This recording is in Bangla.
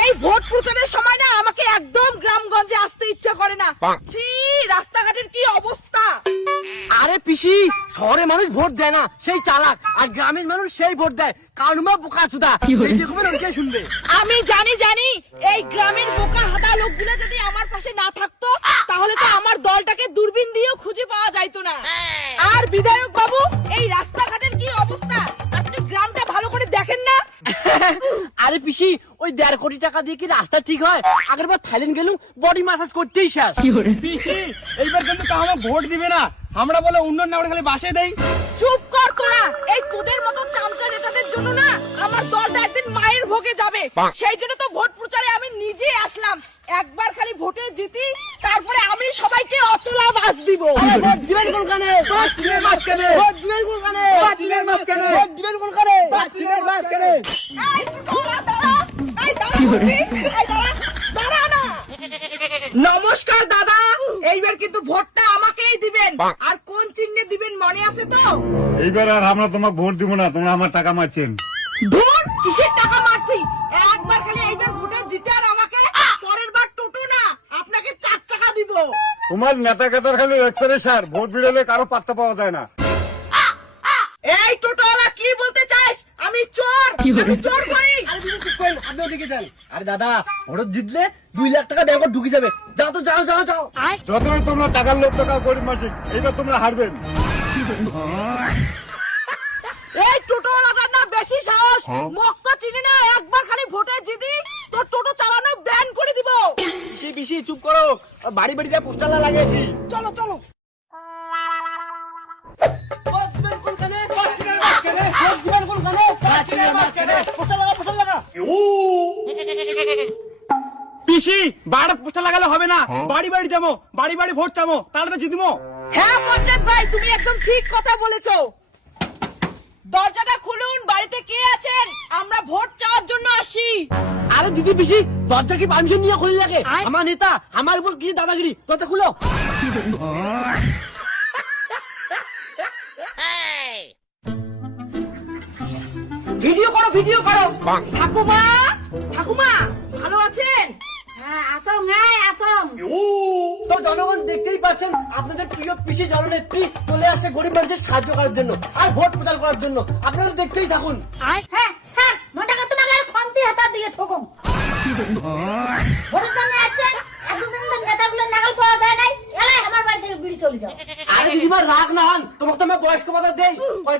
এই ভোট প্রচারের সময় না আমাকে একদম গ্রামগঞ্জে আসতে ইচ্ছা করে না। ছি, রাস্তাঘাটের কি অবস্থা। আরে পিসি, শহরে মানুষ ভোট দেয় না, সেই চালাক, আর গ্রামের মানুষ সেই ভোট দেয় কারুমা বোকাচোদা। শুনবে আমি জানি এই গ্রামের বোকা হাদা লোকগুলো যদি আমার পাশে না থাকতো তাহলে তো আমার দলটাকে দূরবীন দিয়েও খুঁজে পাওয়া যাইতো না। আর বিধায়ক বাবু, এই রাস্তাঘাটের কি অবস্থা, আপনি গ্রামটা ভালো করে দেখেন না? আরে পিসি, ওই 1.5 কোটি টাকা দিয়ে কি রাস্তা ঠিক হয়? আগেরবার থাইল্যান্ড গেলুম, বডি মাসাজ করতেই শেষ। পিসি, এইবার কিন্তু আমার ভোট দিবে না, আমরা বলে উন্নয়ন না করে খালি বাসে দেই। চুপ কর তোরা, এই তোদের মতো চামচা নেতাদের জন্য না আমার দলটা একদিন মায়ের ভোগে যাবে। সেই জন্য তো ভোট প্রচারে আমি নিজেই আসলাম। একবার খালি ভোটে জিতি, তারপরে আমি সবাইকে অচলা বাস দিব। ভোট দিবেন কোনখানে? ভোট দিবেন মাঝখানে। ভোট দিবেন কোনখানে? ভোট দিবেন মাঝখানে। ভোট দিবেন কোনখানে? ভোট দিবেন মাঝখানে। এই তোরা দাঁড়া, এই দাঁড়া বলছি, এই দাঁড়া, দাঁড়া না। নমস্কার দাদা, এইবার কিন্তু ভোটটা আমাকেই দিবেন। আর কোন চিহ্নে দিবেন মনে আছে তো? এইবার আর আমরা তোমাকে ভোট দিব না, তোমরা আমার টাকা মারছেন। ধুর, কিসের টাকা মারছি? একবার খালি এইবার ভোটে জিতে আর আমাকে, পরের বার টোটো না আপনাকে 4 টাকা দিব। তোমার নেতা কেতার খালি লেকচারে স্যার, ভোট বিড়ালে কারো পাত্তা পাওয়া যায় না। এই টোটোওয়ালা কি বলতে চাস? আমি চোর, আমি চোর করি। আরে দিদি চুপ করেন, আপনি ওদিকে যান। আরে দাদা, ভোট জিতলে 2 লাখ টাকা ব্যাংকে ঢুকে যাবে। যাও তো, যাও যাও যাও। যতই তোমরা টাকার লোভ টাকা গরিব মাসিক, এইবার তোমরা হারবেন। এই টোটোওয়ালাটার না বেশি সাহস, মক্ত চিনি না, একবার খালি ভোটে জিতি তো টোটো চালানো ব্যান করে দিব। পিসি পিসি চুপ করো, বাড়ি বাড়ি যা পোস্টার লাগিয়েছি। চলো চলো। ভোট দিবেন কোনখানে? ভোট দিবেন মাঝখানে। ভোট দিবেন কোনখানে? ভোট দিবেন মাঝখানে। পোস্টার লাগা, পোস্টার লাগা। পিসি, বাড়ি পোস্টার লাগালে হবে না, বাড়ি বাড়ি যাবো, বাড়ি বাড়ি ভোট চাবো, তাহলে তো জিতবো। হ্যাঁ পঞ্চায়েত ভাই, তুমি একদম ঠিক কথা বলেছো। দরজাটা খুলুন, বাড়িতে কে আছেন? আমরা ভোট চাওয়ার জন্য আসি। আরে দিদি পিসি, দরজা কি পারমিশন নিয়ে খুলে লাগে? আমার নেতা, আমার উপর কি দাদাগিরি, দরজা খুলো। ভিডিও করো, ভিডিও করো। ঠাকুমা, ঠাকুমা ভালো আছেন? তো জনগণ দেখতেই পাচ্ছেন, আপনাদের প্রিয় পিসি জননেত্রী চলে আসছে গরিব মানুষের সাহায্য করার জন্য আর ভোট প্রচার করার জন্য। আপনারা দেখতেই থাকুন। হ্যাঁ স্যার, মোটাকে তোমাকে আর খন্তি হাতা দিয়ে ঠকুম। ভোটের জন্য আছেন, এতদিন তো নেতাগুলো নাগাল পাওয়া যায় নাই, এলাই আমার বাড়ি থেকে বিড়ি চলে যাও। আরে দিদিমা রাগ না হন, তোমাকে তো আমি বয়স্ক ভাতা দেই।